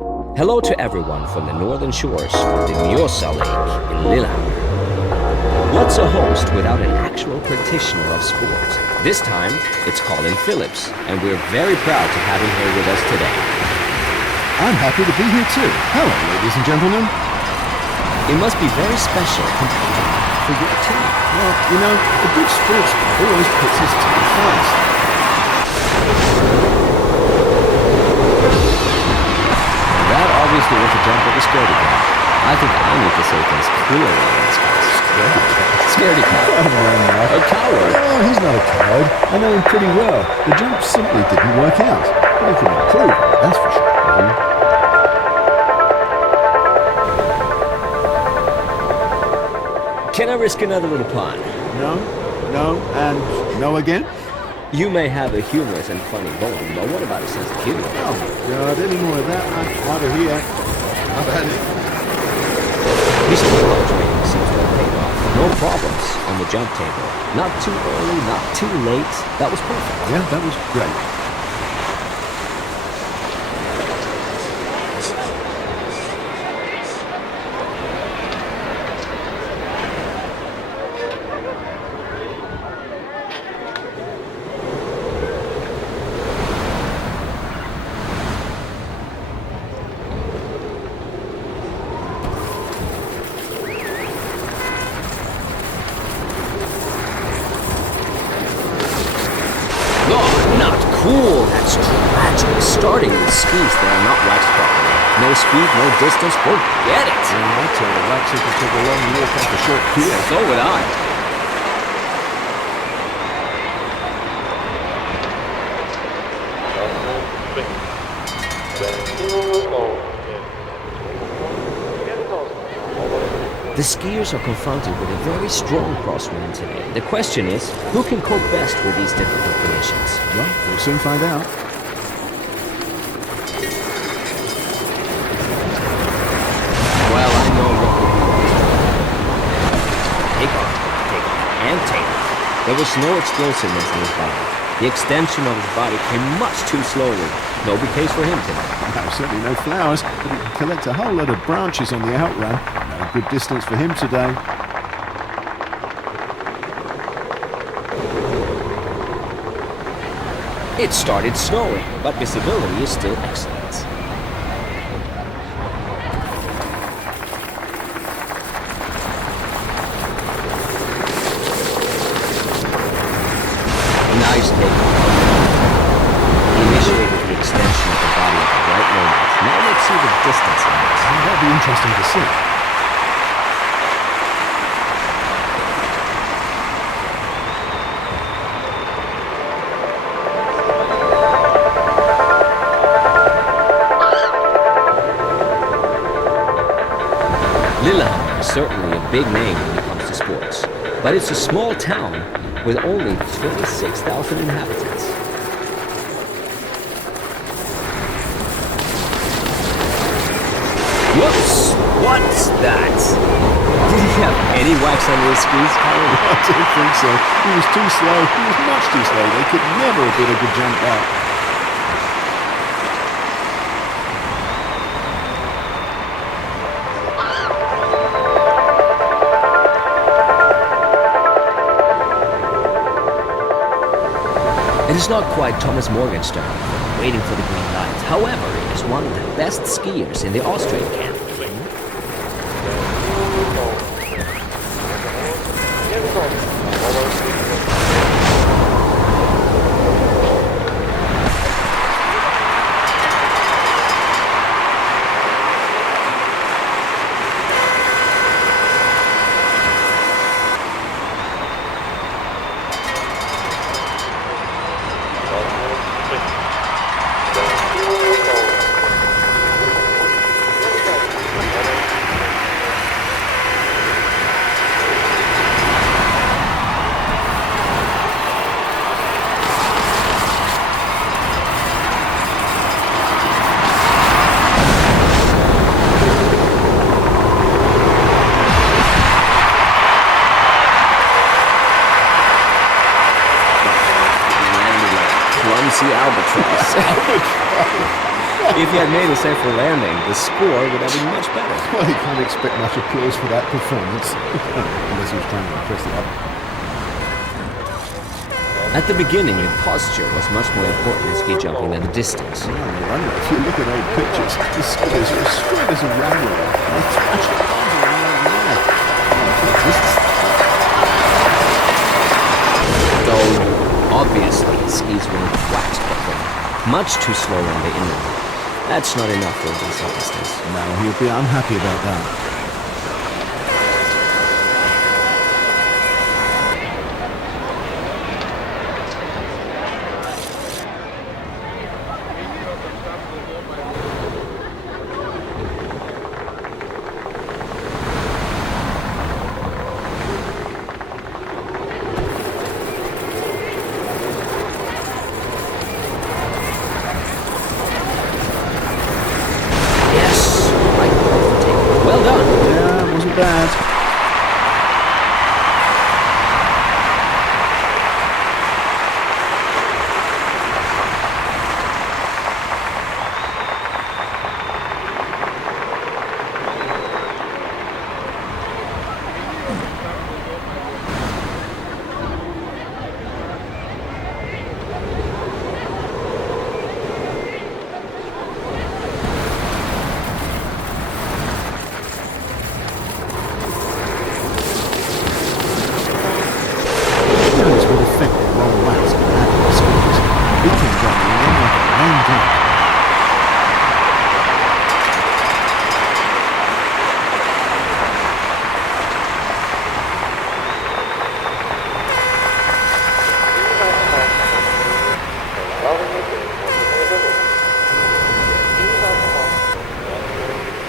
Hello to everyone from the northern shores of the Mjosa Lake in Lillehammer. What's a host without an actual practitioner of sport? This time, it's Colin Phillips, and we're very proud to have him here with us today. I'm happy to be here too. Hello, ladies and gentlemen. It must be very special competing for your team. Well, you know, a good sportsman always puts his team first. That obviously was a jump of a scaredy cat. I think I need to say things clearly in this case. Scaredy cat. A coward. Oh, he's not a coward. I know him pretty well. The jump simply didn't work out. But he can improve, that's for sure. Can I risk another little pun? No, and no again? You may have a humorous and funny bone, but what about a sense of humor? Oh my God, any more of that, I'm out of here. How about it? His football training seems to have paid off. No problems on the jump table. Not too early, not too late. That was perfect. Yeah, that was great. Cool, that's tragic. Starting with skis that are not waxed properly. No speed, no distance, forget it. I tell the waxer to take a long walk off a short pier. So would I. The skiers are confronted with a very strong crosswind today. The question is, who can cope best with these difficult conditions? Well, we'll soon find out. Well, I know what will be this. Take off, and take off. There was no explosiveness in his body. The extension of his body came much too slowly. No big case for him today. No, certainly no flowers, but he can collect a whole lot of branches on the outrun. No good distance for him today. It started snowing, but visibility is still excellent. Nice takeoff. He initiated the extension of the body at the right moment. Now let's see the distance in this. That'll be interesting to see. Lillehammer is certainly a big name when it comes to sports, but it's a small town with only 26,000 inhabitants. Whoops! What's that? Did he have any wax under his skis? I don't think so. He was too slow. He was much too slow. They could never have been a good jump back. It is not quite Thomas Morgenstern waiting for the green light. However, it is one of the best skiers in the Austrian camp. clumsy albatross. If he had made a safer landing, the score would have been much better. Well, you can't expect much applause for that performance. Unless he was trying to impress the other. At the beginning, the posture was much more important in ski jumping than the distance. Yeah, no wonder. If you look at old pictures, the skiers are as straight as a railway. They thrash the cars around there. Though, obviously, skis weren't waxed before. Much too slow on the inlet. That's not enough for a decent distance. No, he'll be unhappy about that. Bad.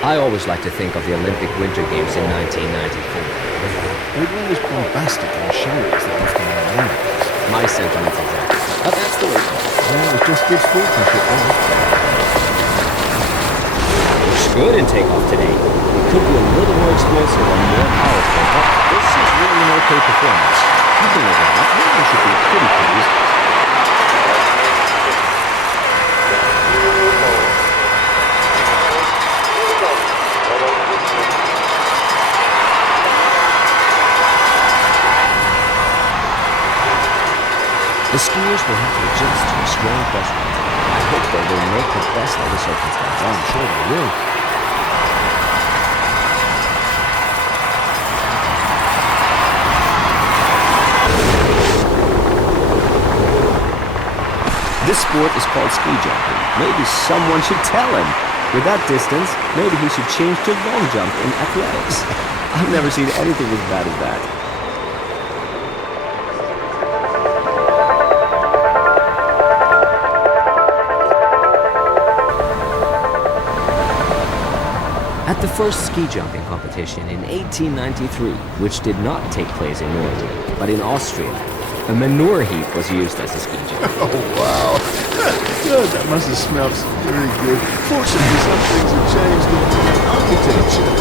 I always like to think of the Olympic Winter Games in 1994. They were always bombastic and showy as they often are nowadays. My sentiments exactly. But that's the way it was. Yeah, it was just good sportsmanship then. Looks good in takeoff today. It could be a little more explosive and more powerful, but this is really an okay performance. Nothing over that. They should be pretty pleased. The skiers will have to adjust to a strong pressure. I hope they will make the best of the circumstances. I'm sure they will. This sport is called ski jumping. Maybe someone should tell him. With that distance, maybe he should change to long jump in athletics. I've never seen anything as bad as that. At the first ski jumping competition in 1893, which did not take place in Norway, but in Austria, a manure heap was used as a ski jump. Oh, wow. God, that must have smelled very good. Fortunately, some things have changed in architecture.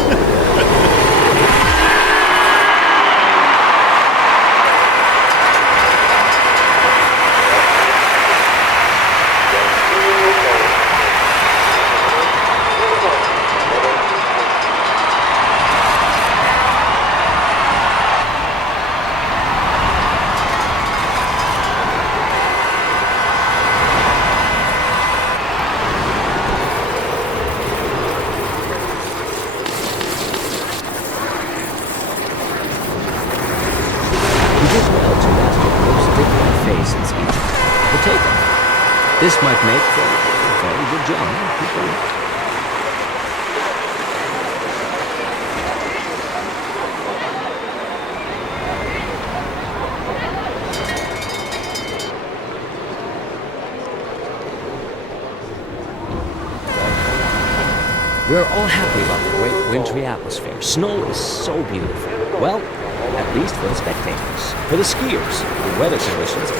This might make for a very good job. We're all happy about the great wintry atmosphere. Snow is so beautiful. Well, at least for the spectators. For the skiers, the weather conditions.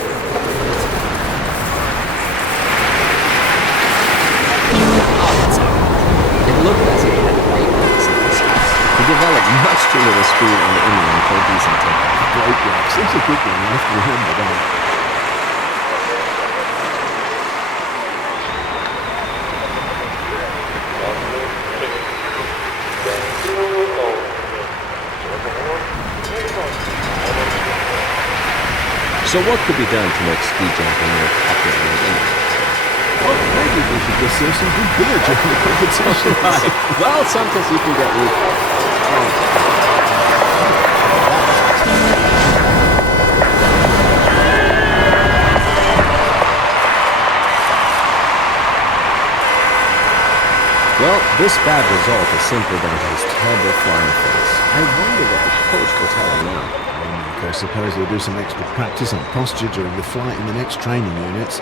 It looked as if it had great legs in the skis. He developed much too little speed on the inline for a decent takeoff. Great legs. That's a good one. I have to remember that. So what could be done to make ski jumping more popular in England? Well, maybe we should just serve some good beer during the competition. Right. Well, sometimes you can get weak. Well, this bad result is simply down to his terrible flying face. I wonder what the coach will tell him now. I suppose he'll do some extra practice on posture during the flight in the next training units.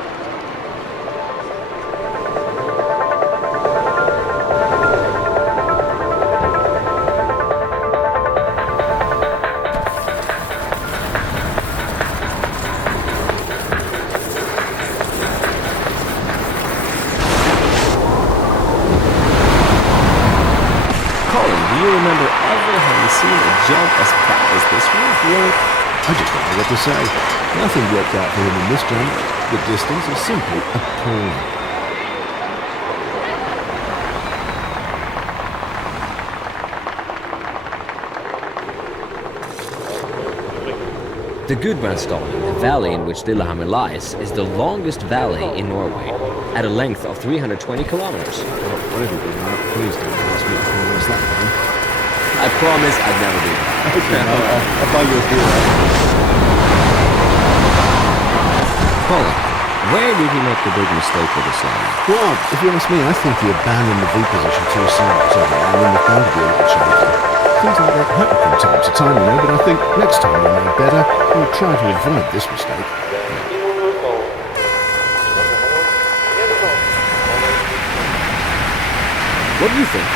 Do you remember ever having seen a jump as bad as this one? Well, I just don't know what to say. Nothing worked out for him in this jump. The distance is simply appalling. The Gudbrandsdalen, the valley in which Lillehammer lies, is the longest valley in Norway, at a length of 320 kilometers. Whatever you do, please don't ask me to pronounce that one. I promise I'd never do that. Okay, I'll buy you a beer. Colin, where did he make the big mistake with this line? Well, if you ask me, I think he abandoned the V position too soon. So the landing was bound to be a little shaky. Things like that happen from time to time, you know, but I think next time we'll know better. We'll try to avoid this mistake. What do you think?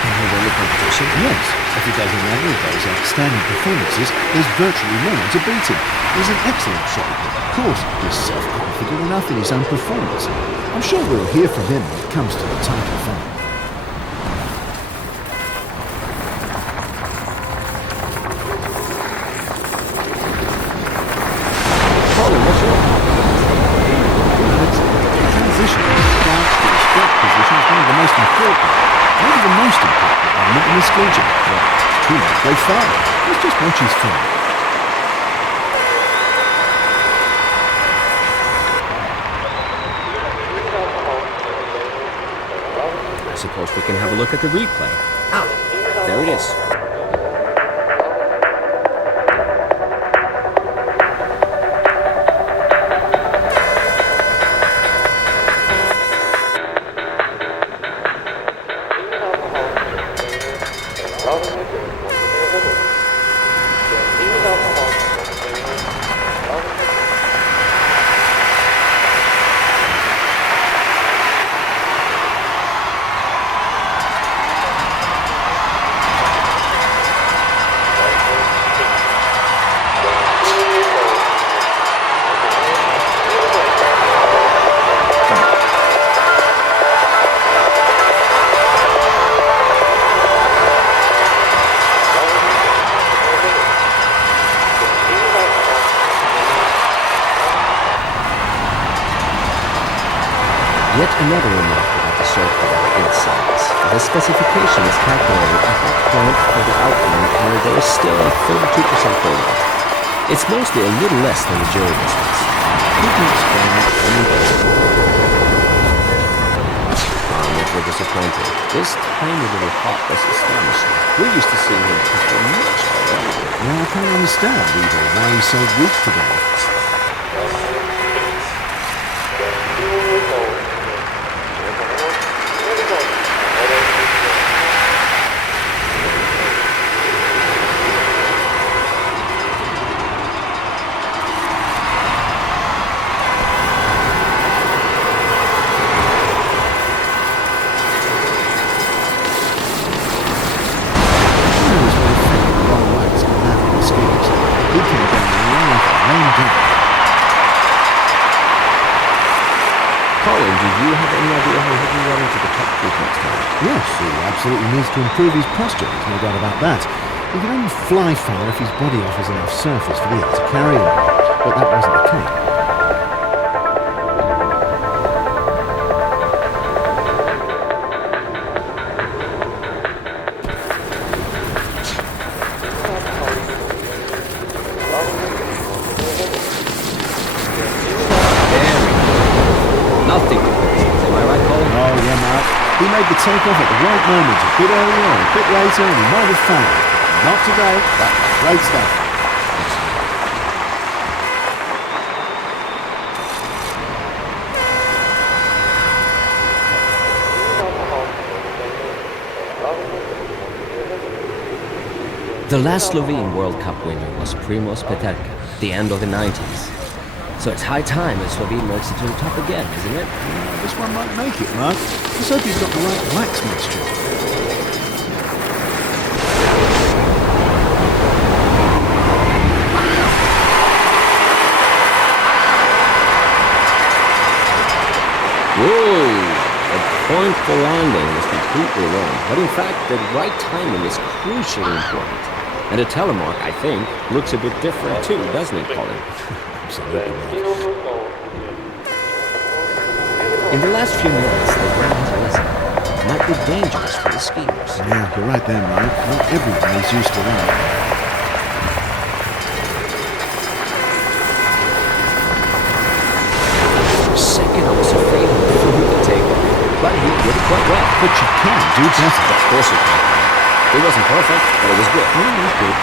Can he win the competition? Yes, if he does another of those outstanding performances, there's virtually no one to beat him. He's in excellent shape. Of course, he's self-confident enough in his own performance. I'm sure we'll hear from him when it comes to the title fight. Colin, what's your Transition from start to a strike position is one of the most important, maybe the most important element in the ski jump. He might go far. Let's just watch his film. I suppose we can have a look at the replay. Ah, there it is. Yet another remark about the circle in size. The specification is calculated at that point for the outline where there is still a 32% fallout. It's mostly a little less than the jury distance. Who can explain it any better? I'm a little disappointed. This tiny little hop was astonishing. We're used to seeing him perform much better. Now I can't understand either why he's so weak today. Colin, do you have any idea how he can run into the top group next time? Yes, he absolutely needs to improve his posture, there's no doubt about that. He can only fly far if his body offers enough surface for the air to carry him, but that wasn't the case. He made the takeoff at the right moment, a bit early on, a bit later, and he might have found it. Not today, but great stuff. The last Slovene World Cup winner was Primož Peterka, the end of the 90s. So it's high time that Slovene makes it to the top again, isn't it? This one might make it, Mark. Let's hope he's got the right wax mixture. Whoa! The point for landing was completely wrong. But in fact, the right timing is crucially important. And the telemark, I think, looks a bit different too, doesn't it, Colin? Absolutely, Mark. In the last few minutes, the ground has risen. It might be dangerous for the skiers. Yeah, you're right there, Mark. Not everyone is used to that. For a second, I was afraid he would take off. But he did it quite well. But you can do better. Of course you can. It wasn't perfect, but it was good. Oh, it was good.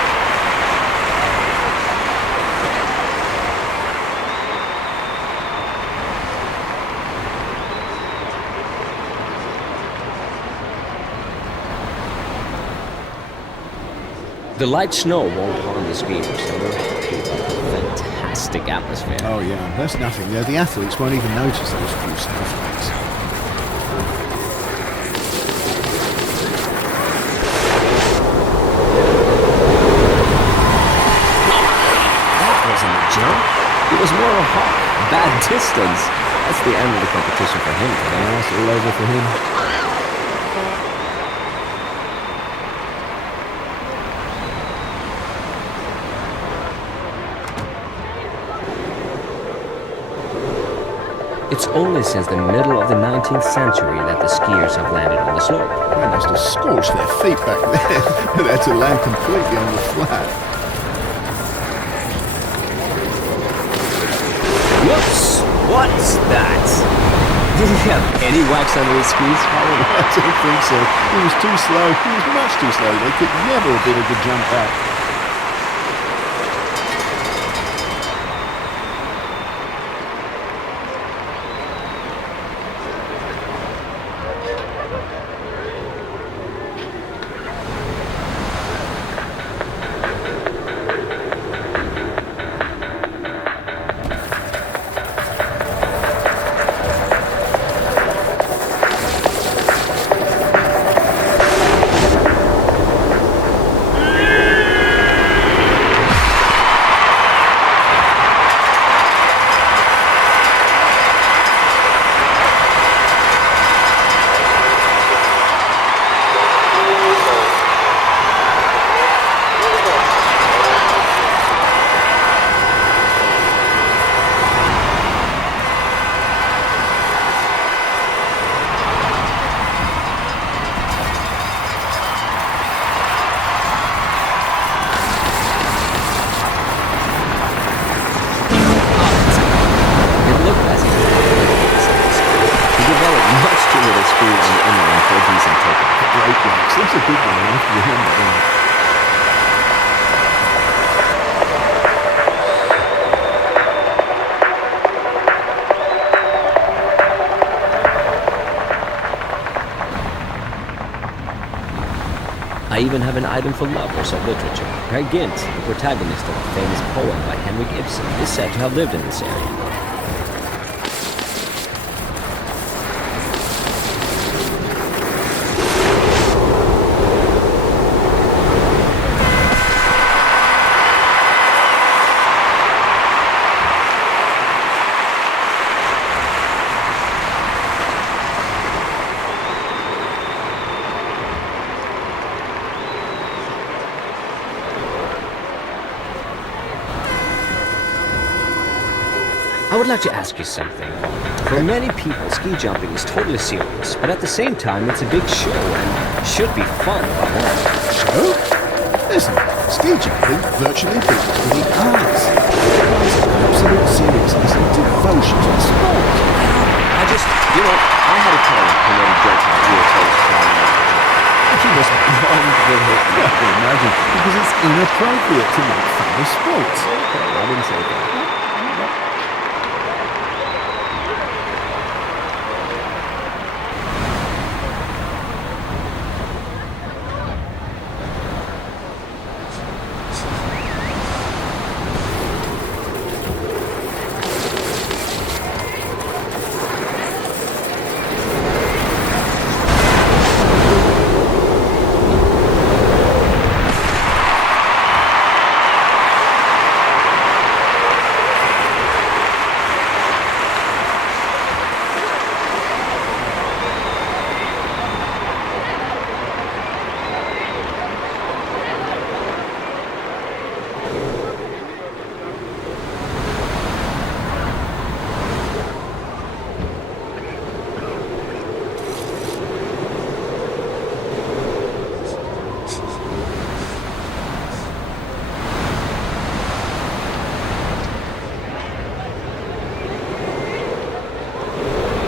The light snow won't harm the skiers, so we're happy about the fantastic atmosphere. Oh, yeah, that's nothing. The athletes won't even notice those few snowflakes. That wasn't a jump. It was more a hop. Bad distance. That's the end of the competition for him today. That's all over for him. It's only since the middle of the 19th century that the skiers have landed on the slope. They must have scorched their feet back there. They had to land completely on the flat. Whoops! What's that? Did he have any wax under his skis? I don't think so. He was too slow. He was much too slow. They could never have been a good jump back. That's a good one. I have to remember that. I even have an item for lovers of literature. Per Gynt, the protagonist of a famous poem by Henrik Ibsen, is said to have lived in this area. I would like to ask you something. For many people, ski jumping is totally serious, but at the same time, it's a big show and should be fun. Show? Listen, ski jumping virtually belongs to the arts. It requires absolute seriousness and devotion to the sport. I had a colleague who made a joke about wheelchair imagine, because it's inappropriate to make fun of sports. I didn't say that.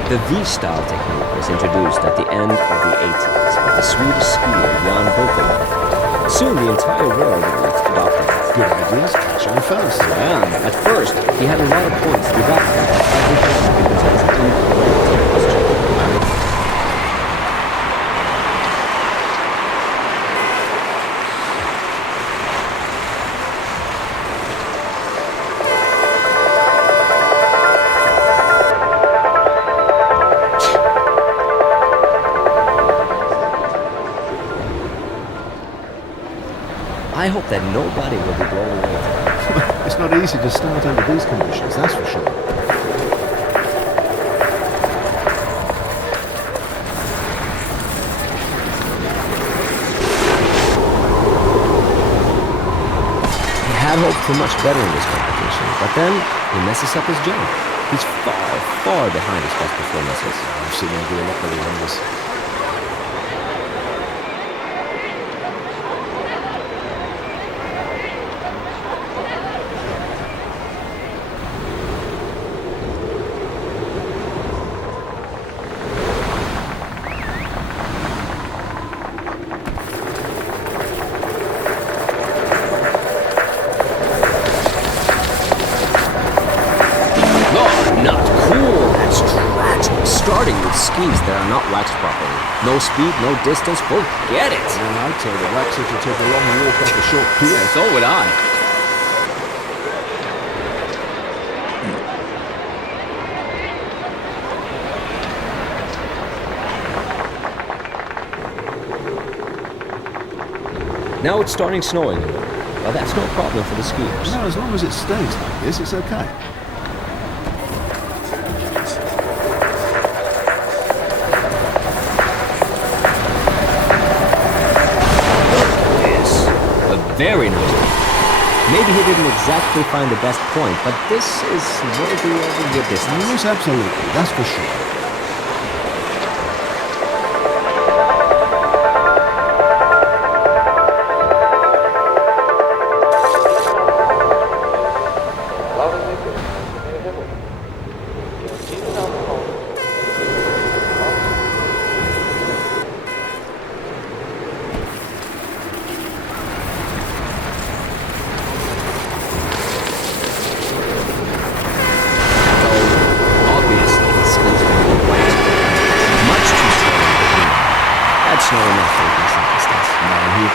The V-style technique was introduced at the end of the 80s by the Swedish skier Jan Bokelman. Soon the entire world adopted it. Good ideas catch on fast. Yeah, at first, he had a lot of points deducted at every time because of his incorrect posture. I hope that nobody will be blown away. It's not easy to start under these conditions, that's for sure. He had hoped for much better in this competition, but then he messes up his jump. He's far, far behind his best performances. I've seen him do a lot better than this. Starting with skis that are not waxed properly. No speed, no distance, forget it! And I'd tell the waxer to take a long walk up a short pier. So would I. Now it's starting snowing a little. Well, that's no problem for the skiers. No, as long as it stays like this, it's okay. Very nice. Maybe he didn't exactly find the best point, but this is worthy of a good distance. Yes, absolutely. That's for sure.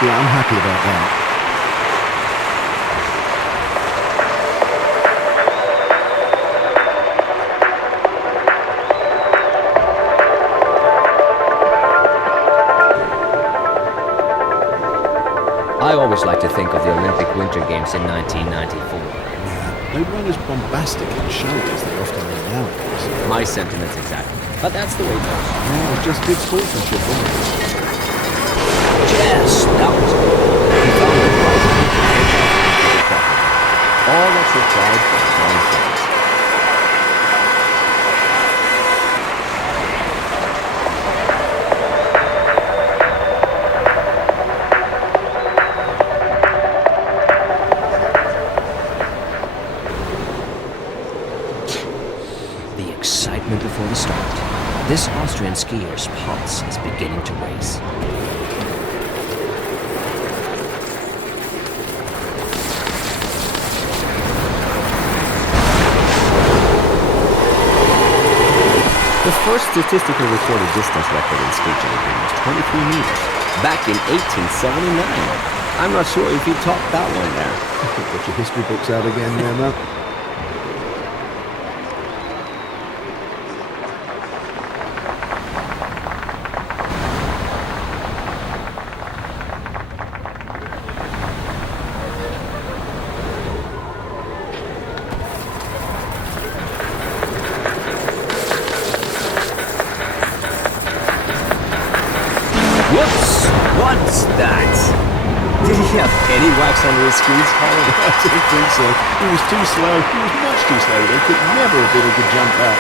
I'm happy about that. I always like to think of the Olympic Winter Games in 1994. They weren't as bombastic and showy as they often are nowadays. My sentiments exactly. But that's the way it goes. Yeah, it was just good sportsmanship, wasn't it? Yes, that was good. He found it right. All that's required for one thing. The excitement before the start. This Austrian skier's pulse is beginning to race. The first statistically recorded distance record in ski jumping was 23 meters, back in 1879. I'm not sure if you topped that one there. Got your history books out again there, Matt. Whoops! What's that? Did he have any wax under his skis, Colin? I don't think so. He was too slow. He was much too slow. They could never have been a good jump back.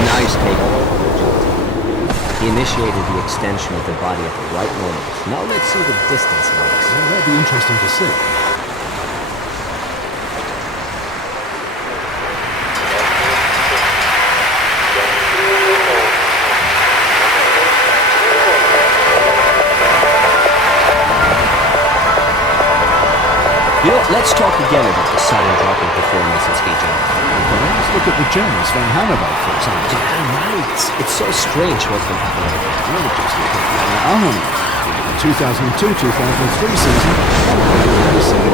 Nice takeoff. He initiated the extension of the body at the right moment. Now let's see the distance marks. Well, that'd be interesting to see. Let's talk again about the sudden drop in performance in ski jumping. Okay, let's look at the Germans van Hannibal, for example. Yeah, right. It's so strange what's been happening. Well, just look at Ahorn. In the 2002-2003 season, he set a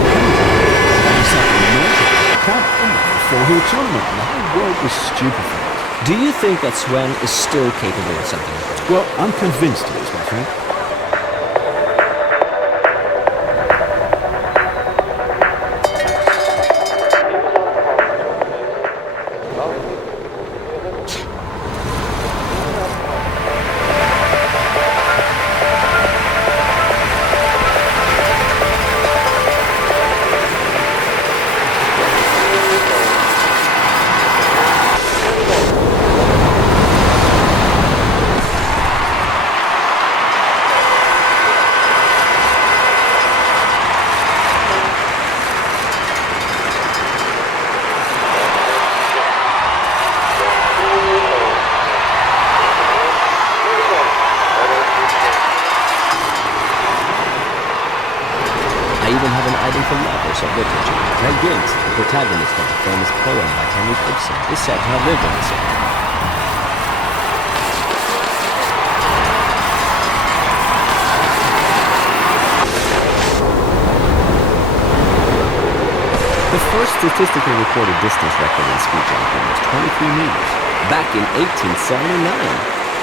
major cup in the four-hill tournament, and the whole world was stupefied. Do you think that Sven is still capable of something like that? Well, I'm convinced he is, my friend. I even have an item for lovers of literature. Peer Gynt, the protagonist of the famous poem by Henrik Ibsen, is said to have lived in this area. The first statistically recorded distance record in ski jumping was 23 meters, back in 1879.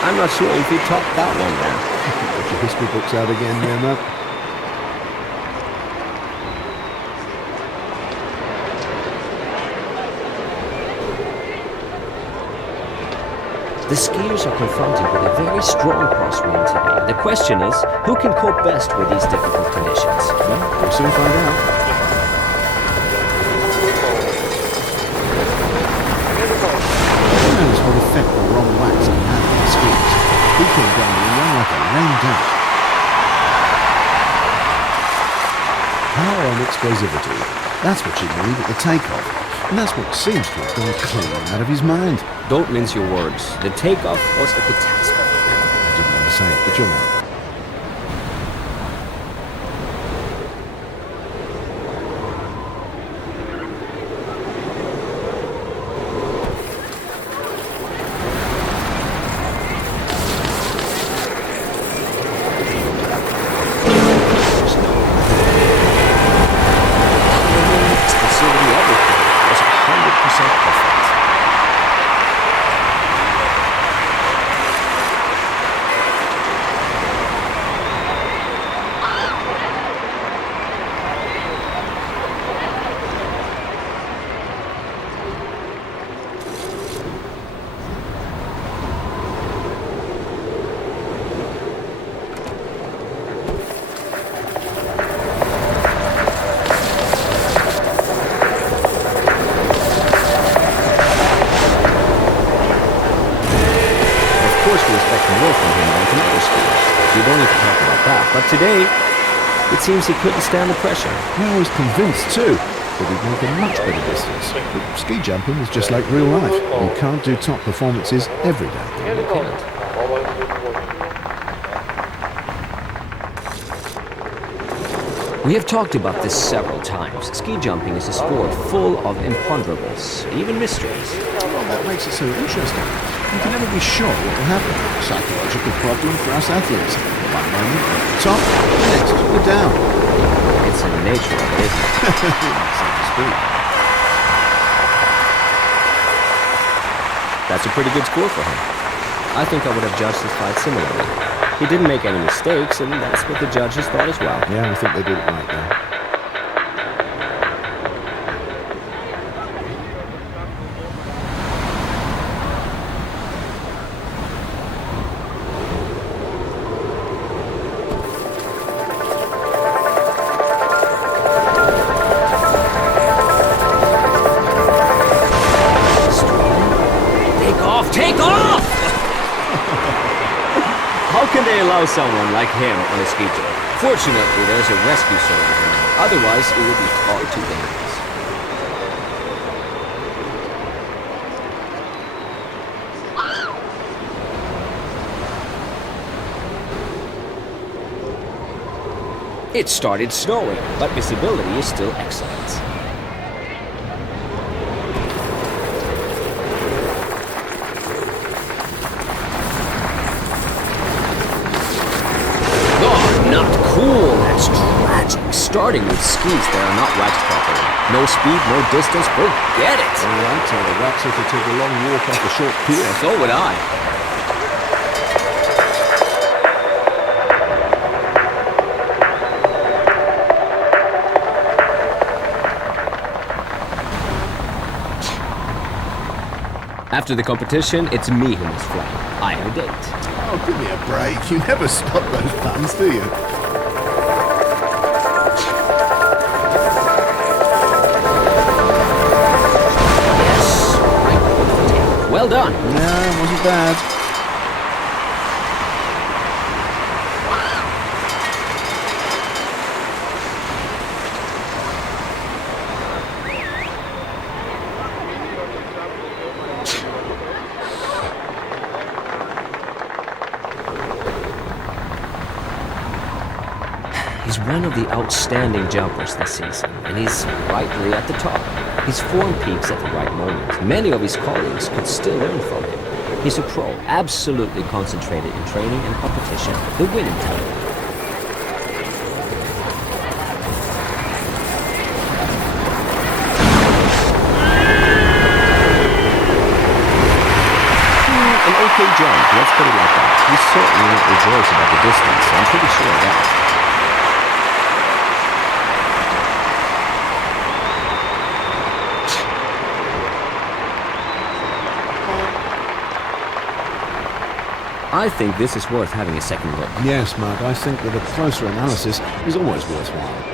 I'm not sure if you topped that one there. Got your history books out again there, Matt. The skiers are confronted with a very strong crosswind today. The question is, who can cope best with these difficult conditions? Well, we'll soon find out. Who knows what effect the wrong wax can have on the skis? He came down the run like a rain duck. Power and explosivity. That's what you need at the takeoff. And that's what seems to have gone clean out of his mind. Don't mince your words. The takeoff was a catastrophe. I didn't want to say it, but you're right. Explosivity, everything was 100% perfect. expect more from him than from other skiers. We don't need to talk about that, but today, it seems he couldn't stand the pressure. I was convinced too that he'd make a much better distance. But ski jumping is just like real life. You can't do top performances every day. You can't. We have talked about this several times. Ski jumping is a sport full of imponderables, even mysteries. Well, that makes it so interesting. You can never be sure what will happen. Psychological problem for us athletes. One moment, top, the next, we're down. It's in the nature of it, isn't it? So to speak. That's a pretty good score for him. I think I would have judged his fight similarly. He didn't make any mistakes, and that's what the judges thought as well. Yeah, I think they did it right there. Take off! How can they allow someone like him on a ski jump? Fortunately, there's a rescue service around. Otherwise, it would be far too dangerous. It started snowing, but visibility is still excellent. Cool, that's tragic. Starting with skis that are not waxed properly. No speed, no distance, forget it. All right, tell the waxer to take a long walk off a short pier. So would I. After the competition, it's me who must fly. I have a date. Oh, give me a break. You never stop those puns, do you? Well done. No, wasn't bad. He's one of the outstanding jumpers this season, and he's rightly at the top. His form peaks at the right moment. Many of his colleagues could still learn from him. He's a pro, absolutely concentrated in training and competition, the winning type. An okay jump, let's put it like that. He certainly won't rejoice about the distance, I'm pretty sure of that. I think this is worth having a second look. Yes, Mark, I think that a closer analysis is always worthwhile.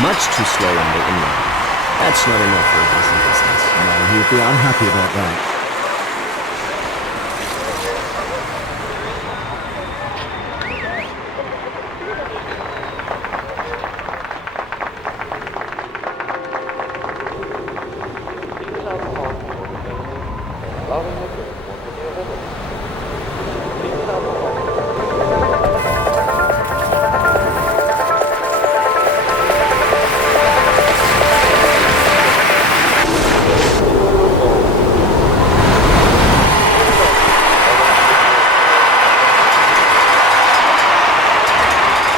Much too slow on the inline. That's not enough for a decent distance. No, he'll be unhappy about that.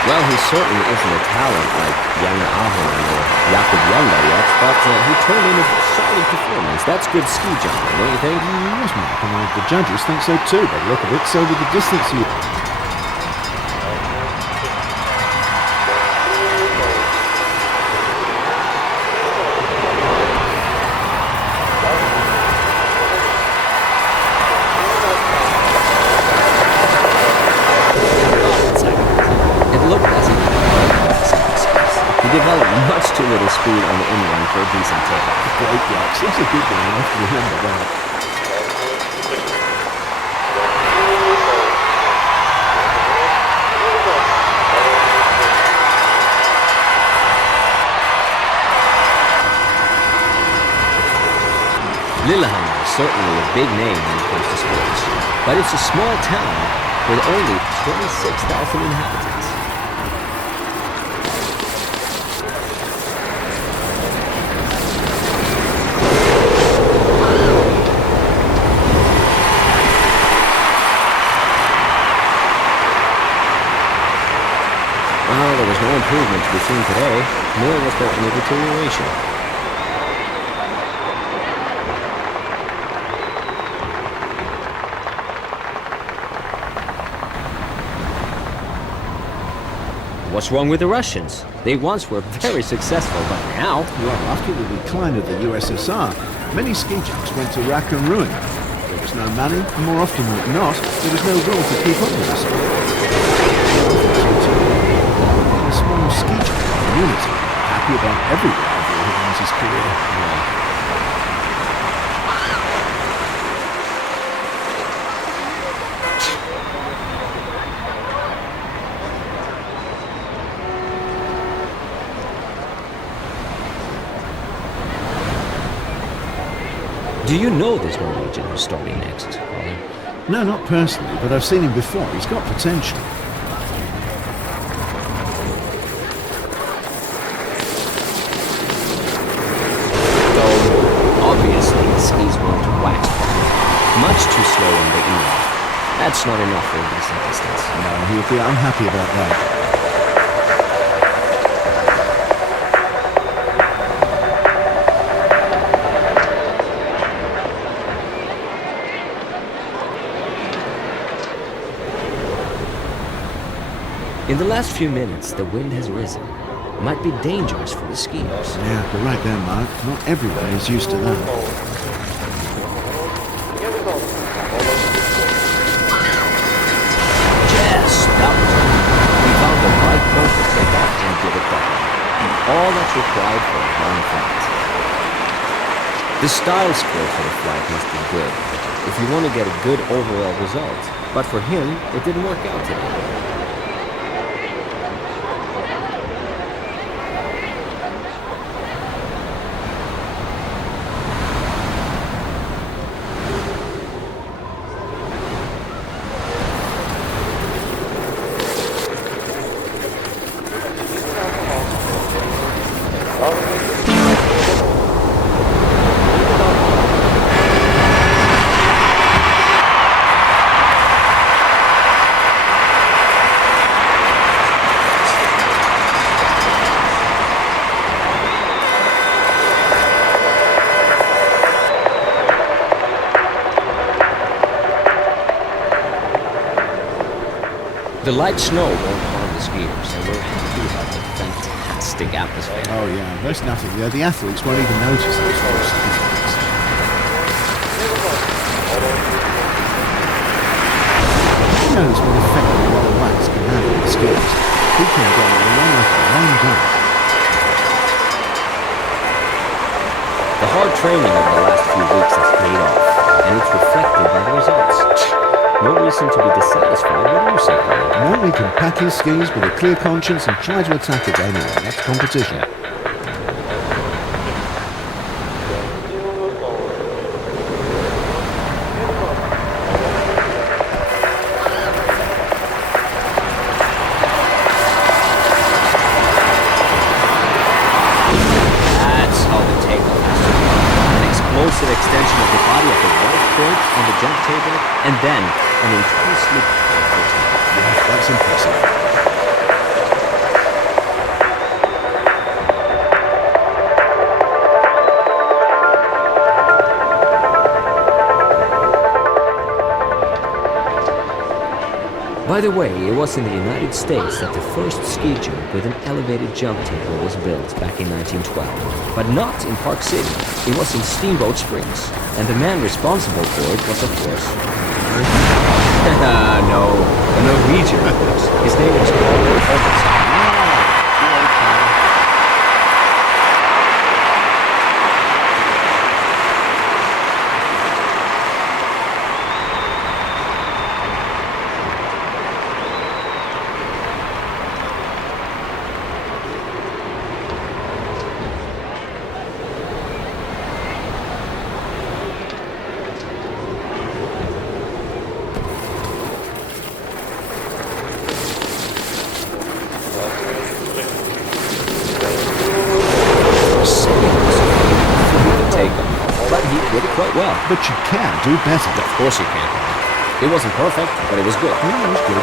Well, he certainly isn't a talent like Young Ahorn or Jakob Younger yet, but he turned in a solid performance. That's good ski jumping, don't you think? Yes, Mark, and the judges think so too. By the look of it, so did the distance you... He developed much too little speed on the inline for a decent takeoff. Great blocks. That's a good one. I have to remember that. Lillehammer is certainly a big name when it comes to sports, but it's a small town with only 26,000 inhabitants. Well, there was no improvement to be seen today, nor was there any deterioration. What's wrong with the Russians? They once were very successful, but now... Well, after the decline of the USSR, many ski jumps went to rack and ruin. There was no money, and more often than not, there was no will to keep up with the sport. A small ski jump community, happy about every rival who runs his career. Yeah. Do you know this Norwegian who's starting next, Colin? No, not personally, but I've seen him before. He's got potential. Though, obviously, the skis won't wax much too slow on the inline. That's not enough for a decent distance. No, he'll be unhappy about that. In the last few minutes, the wind has risen. Might be dangerous for the skiers. Yeah, you're right there, Mark. Not everyone is used to that. Yes, that was it. He found the right point to take off and get it done. And all that's required for a long flight. The style score for the flight must be good if you want to get a good overall result. But for him, it didn't work out today. The light snow won't harm the skiers, and we're happy about the fantastic atmosphere. Oh yeah, there's nothing there. The athletes won't even notice those forest defects. Who knows what effect the raw wax can have on the skiers? He can go along like a long time. The hard training of the last few weeks has paid off, and it's reflected by the results. No reason to be dissatisfied with yourself. No, he can pack his skis with a clear conscience and try to attack again in the next competition. Yeah. That's how the takeoff has to be. An explosive extension of the body at the right point on the jump table, and then an intensely powerful takeoff. Yeah, that's impressive. By the way, it was in the United States that the first ski jump with an elevated jump table was built back in 1912. But not in Park City. It was in Steamboat Springs. And the man responsible for it was, of course... no, a Norwegian, of course. His name was Potem. But you can do better. Of course you can. It wasn't perfect, but it was good. Yeah, it was good.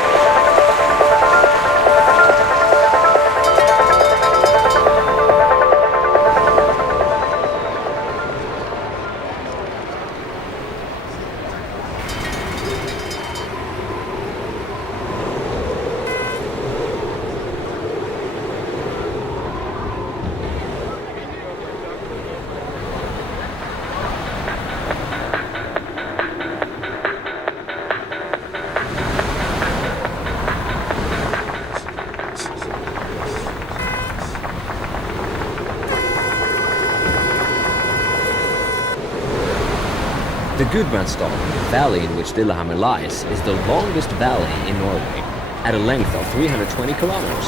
The Gudbrandsdal, the valley in which Lillehammer lies, is the longest valley in Norway, at a length of 320 kilometers.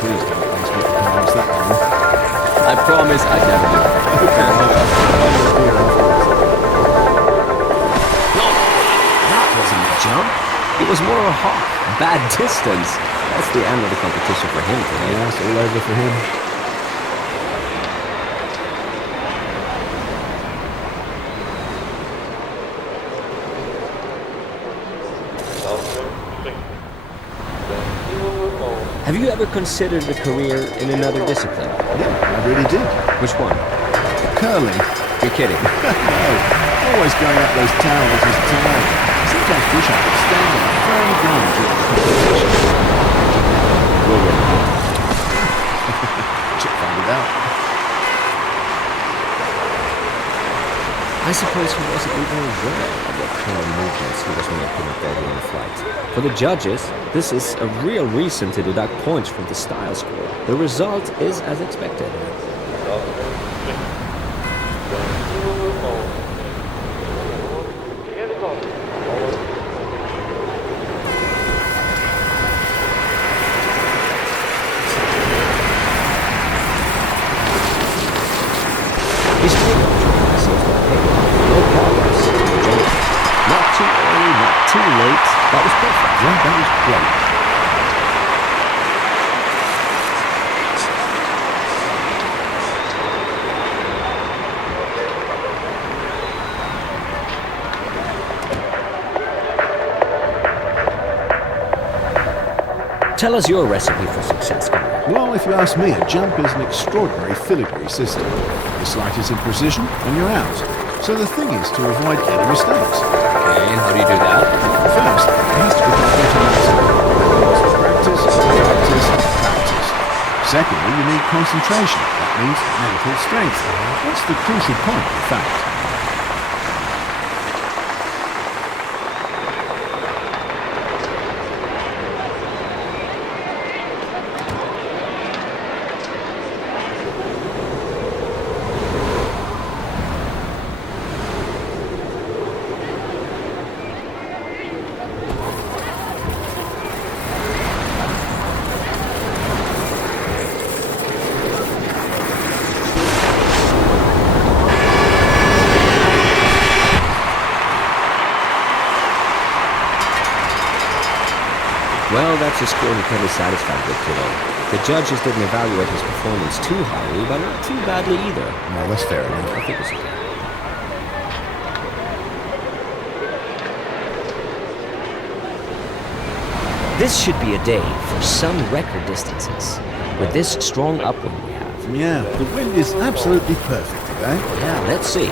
Please don't ask me to pronounce that one. I promise I'd never do that. No, that wasn't a jump. It was more a hop. Bad distance. That's the end of the competition for him today. Yeah, it's all over for him. Have you ever considered a career in another discipline? Yeah, I really did. Which one? Curling. You're kidding. No, always going up those towers is tiring. Sometimes wish I could stand on a firm ground during the competition. We'll win. Chip found it out. I suppose he wasn't even aware of what kind of movements he was making up there during the flight. For the judges, this is a real reason to deduct points from the style score. The result is as expected. He's taking no progress. Not too early, not too late. That was perfect. Yeah, that was great. Tell us your recipe for success, Connor. Well, if you ask me, a jump is an extraordinary filigree system. The slightest imprecision and you're out. So the thing is to avoid any mistakes. Okay, and how do you do that? First, it has to become automatic. Practice, practice, practice. Secondly, you need concentration. That means mental strength. That's the crucial point, in fact. Well, that's a score he can be satisfied with today. The judges didn't evaluate his performance too highly, but not too badly either. No, that's fair enough. I think it's okay. This should be a day for some record distances. With this strong upwind we have. Yeah, the wind is absolutely perfect today. Yeah, let's see.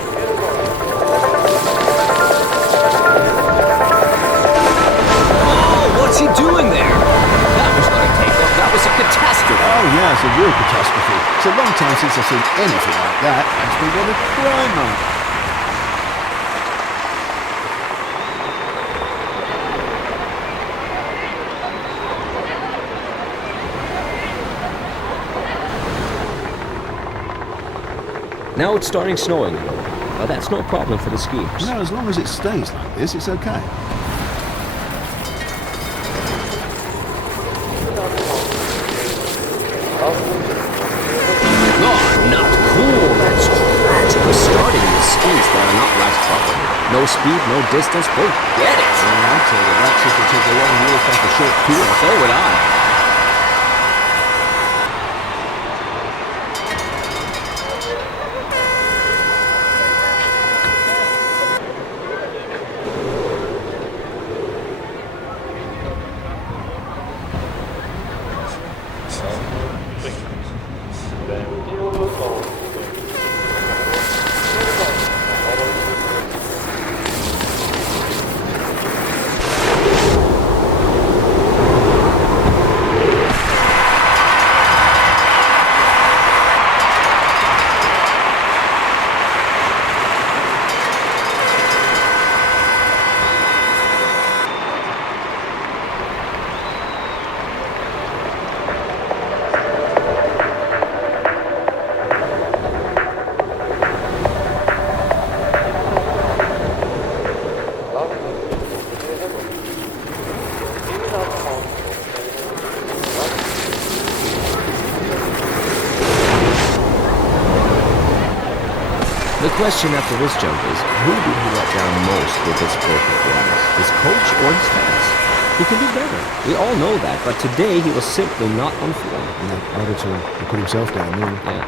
Oh, Now it's a real catastrophe. It's a long time since I've seen anything like that. Makes me want to cry, mate. Now it's starting snowing, but that's no problem for the skiers. No, as long as it stays like this, it's okay. Oh, not cool. That's tragic. We're starting with skis that are not right properly. No speed, no distance. Forget it. I'll tell you, that's if it took a long walk off a short pier. So would I. The question after this jump is, who did he let down most with this poor performance? His coach or his fans? He can do better. We all know that, but today he was simply not on form. No, not at all. He put himself down, really. Yeah.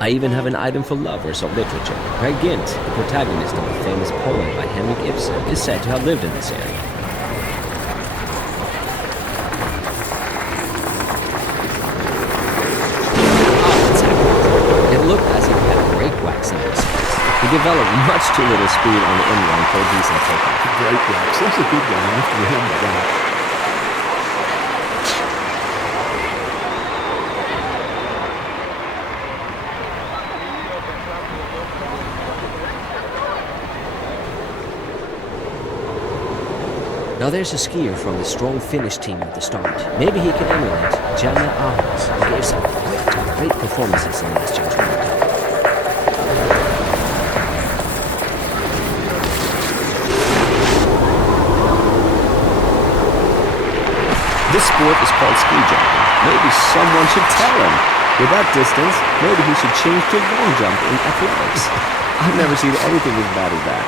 I even have an item for lovers of literature. Per Gynt, the protagonist of the famous poem by Henrik Ibsen, is said to have lived in this area. He developed much too little speed on the inline for a decent takeoff. Great wax. That's a good one. I have to remember that. Now there's a skier from the strong Finnish team at the start. Maybe he can emulate Janne Ahos, who gave some great performances in last year's World Cup. This sport is called ski jumping. Maybe someone should tell him. With that distance, maybe he should change to long jump in athletics. I've never seen anything as bad as that.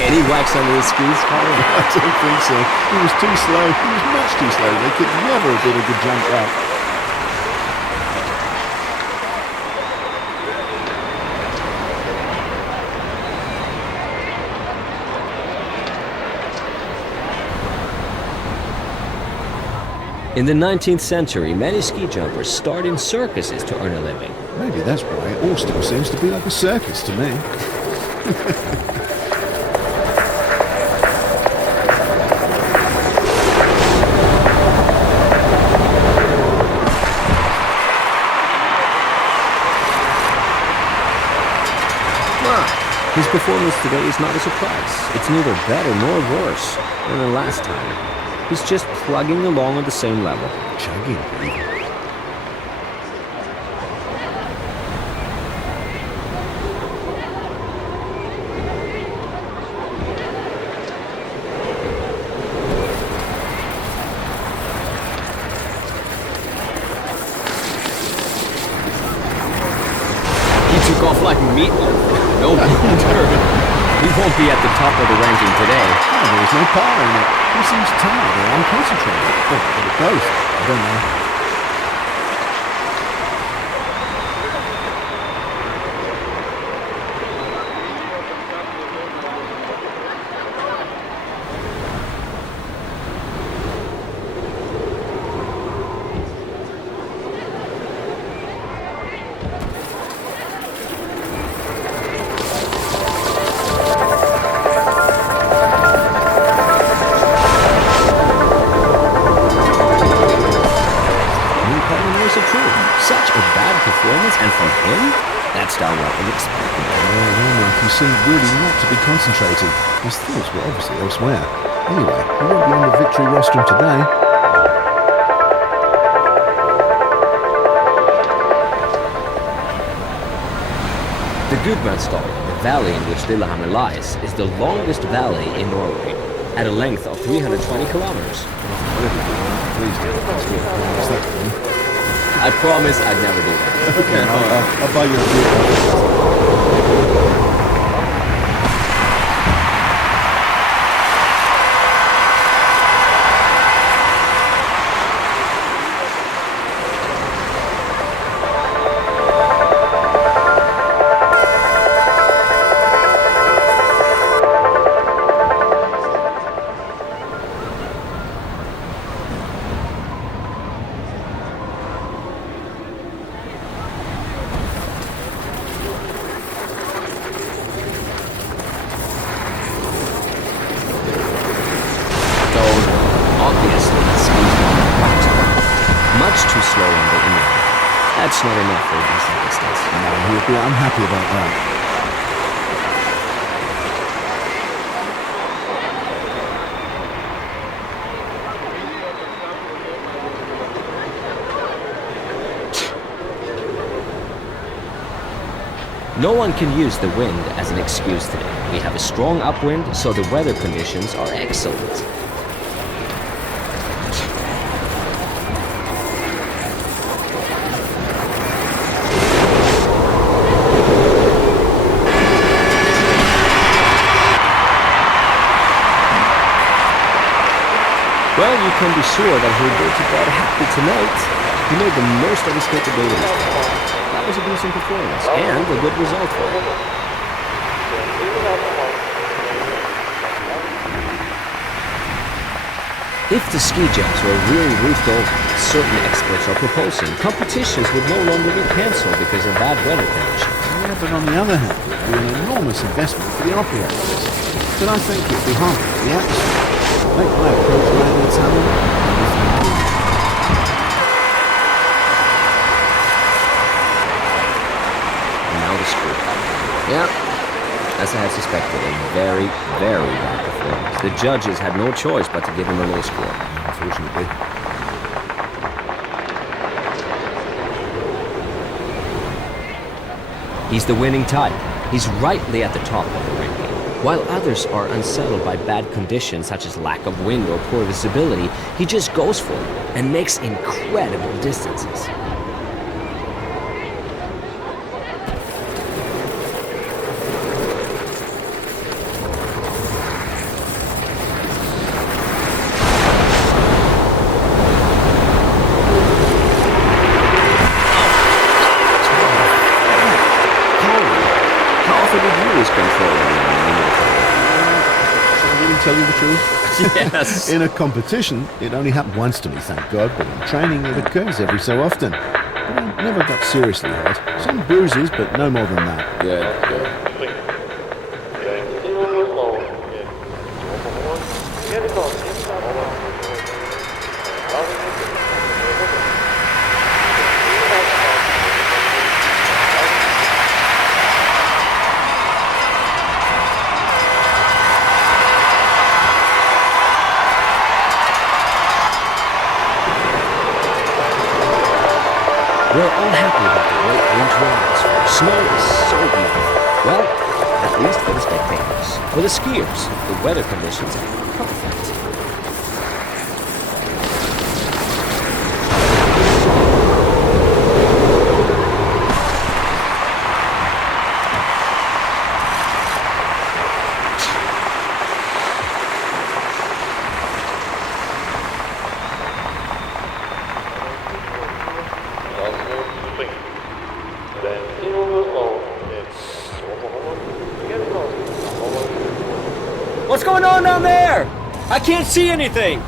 Any wax under his skis, Colin? I don't think so. He was too slow. He was much too slow. They could never have been a good jump back. In the 19th century, many ski jumpers starred in circuses to earn a living. Maybe that's why it all still seems to be like a circus to me. His performance today is not a surprise. It's neither better nor worse than the last time. He's just plugging along at the same level. Chugging, even. He took off like meatloaf. No wonder. We won't be at the top of the ranking today. Oh, there is no power in it. He seems tired or unconcentrated. Or both. I don't know. Such a bad performance, and from him? That's downright unexpected. He seemed really not to be concentrating. His thoughts were obviously elsewhere. Anyway, he won't be on the victory rostrum today. The Gudbrandsdal, the valley in which Lillehammer lies, is the longest valley in Norway, at a length of 320 kilometers. Please do. I promise I'd never do that. Okay, I'll buy you a beer. Much too slow on the inlet. That's not enough for a decent distance. No, he'll be unhappy about that. No one can use the wind as an excuse today. We have a strong upwind, so the weather conditions are excellent. Well, you can be sure that he'll go to bed happy tonight. He made the most of his capabilities. That was a decent performance, and a good result for him. If the ski jumps were really roofed over, certain experts are proposing competitions would no longer be cancelled because of bad weather conditions. Yeah, but on the other hand, it would be an enormous investment for the operators. But I think it'd be harmful for the atmosphere. Make my approach around the tunnel. And now the screw. Yeah, as I had suspected, a very, very bad performance. The judges had no choice but to give him a low score. Unfortunately. He's the winning type. He's rightly at the top of the ranking. While others are unsettled by bad conditions such as lack of wind or poor visibility, he just goes for it and makes incredible distances. How often did you lose control? Tell you the truth? Yes. In a competition, it only happened once to me, thank God, but in training it occurs every so often. But I never got seriously hurt. Some bruises, but no more than that. Good. We're all happy about the great winter atmosphere. Snow is so beautiful. Well, at least for the spectators. For the skiers, the weather conditions are perfect. going on down there? I can't see anything.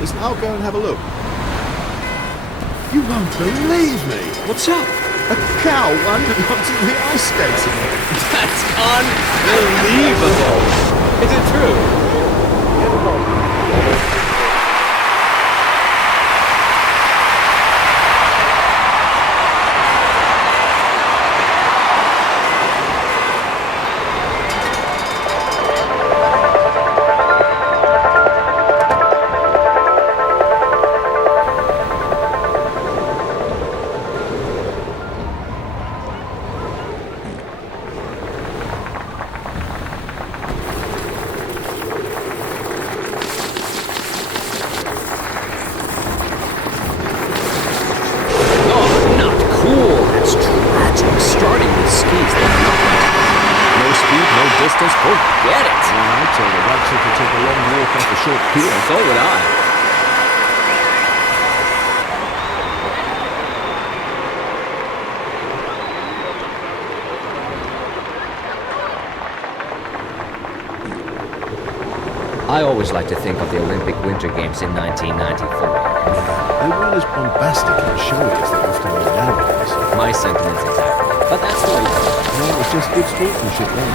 Listen, I'll go and have a look. You won't believe me. What's up? A cow wandered onto the ice skates again. That's unbelievable. Is it true? distance, forget it. I'd say the right to take a long walk off a short pier. So would I. I always like to think of the Olympic Winter Games in 1994. They weren't as bombastic and showy as they often are nowadays. My sentiments exactly. But that's the reason. No, it was just good sportsmanship then.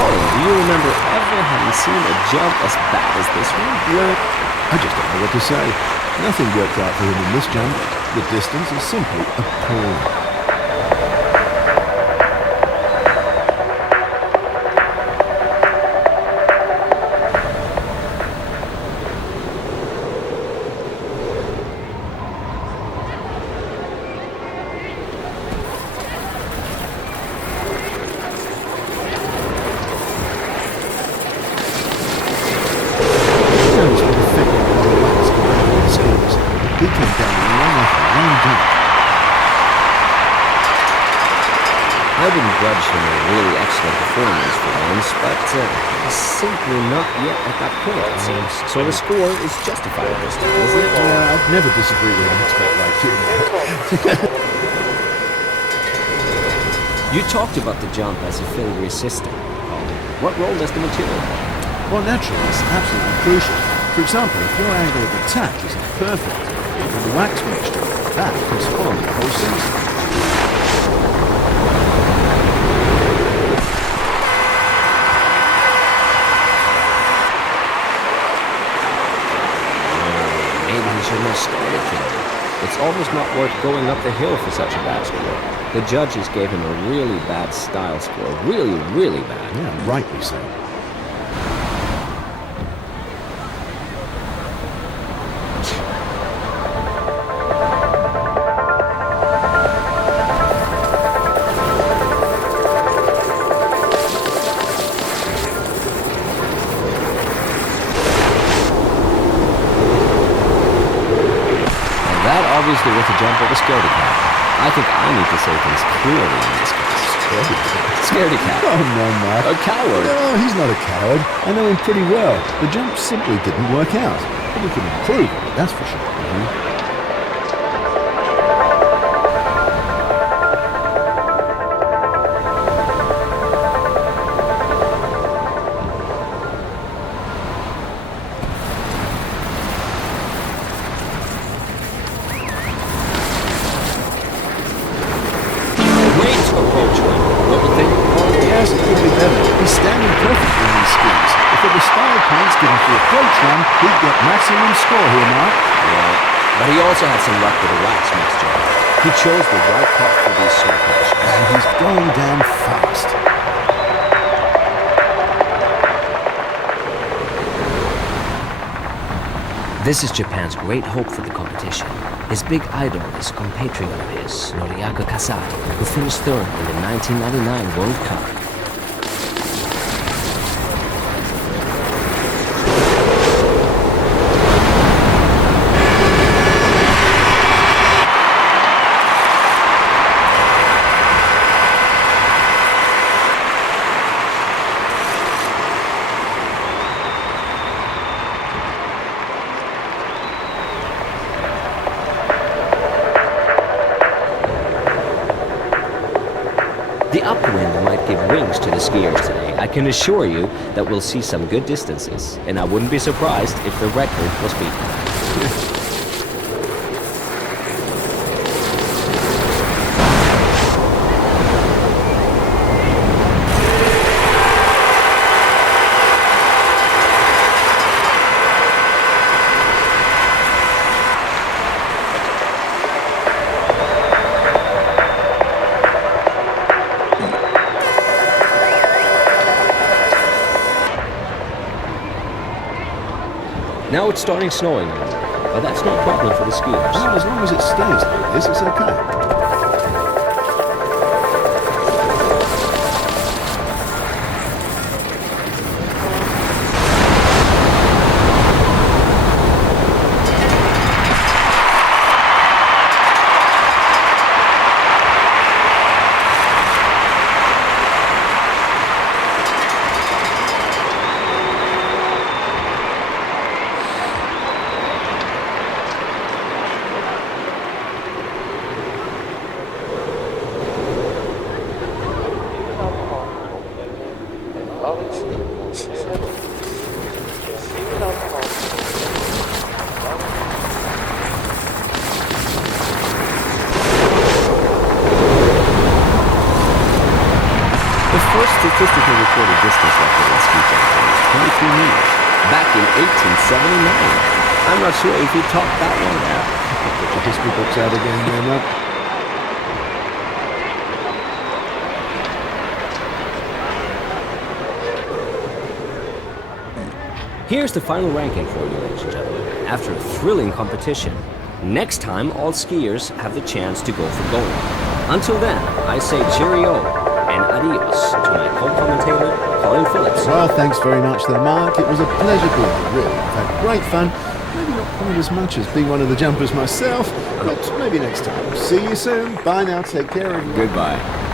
Colin, do you remember ever having seen a jump as bad as this one? Well, I just don't know what to say. Nothing worked out for him in this jump. The distance is simply appalling. I wouldn't grudge him a really excellent performance for once, but he's simply not yet at that point, it seems. So the score is justified this time, isn't it? Yeah, I'd never disagree with an expert like you. You talked about the jump as a filigree system. What role does the material play? Well, naturally, it's absolutely crucial. For example, if your angle of attack isn't perfect, then the wax mixture, that can spoil the whole season. It's almost not worth going up the hill for such a bad score. The judges gave him a really bad style score. Really, really bad. Yeah, rightly so. Obviously with a jump of a scaredy cat. I think I need to say things clearly in this case. Scaredy cat. Oh, no, Mark. A coward. No, he's not a coward. I know him pretty well. The jump simply didn't work out. But we can improve it, that's for sure. Yes, it could be better. He's standing perfectly in these skis. If it was style points given for approach run, he'd get maximum score here, Mark. Yeah, but he also had some luck with the wax mixture. He chose the right putt for these slow conditions. And he's going down fast. This is Japan's great hope for the competition. His big idol is a compatriot of his, Noriaki Kasai, who finished third in the 1999 World Cup. The upper wings to the skiers today. I can assure you that we'll see some good distances, and I wouldn't be surprised if the record was beaten. Now it's starting snowing, but that's no problem for the skiers. Well, as long as it stays like this, it's okay. The first statistically recorded distance record in ski jumping was 23 meters, back in 1879. I'm not sure if he topped that one now. Get your history books out again, there, Mark. Here's the final ranking for you, ladies and gentlemen, after a thrilling competition. Next time, all skiers have the chance to go for gold. Until then, I say cheerio and adios to my co-commentator, Colin Phillips. Well, thanks very much there, Mark. It was a pleasure being here, really. I've had great fun. Maybe not quite as much as being one of the jumpers myself, but maybe next time. See you soon. Bye now. Take care, everyone. Goodbye.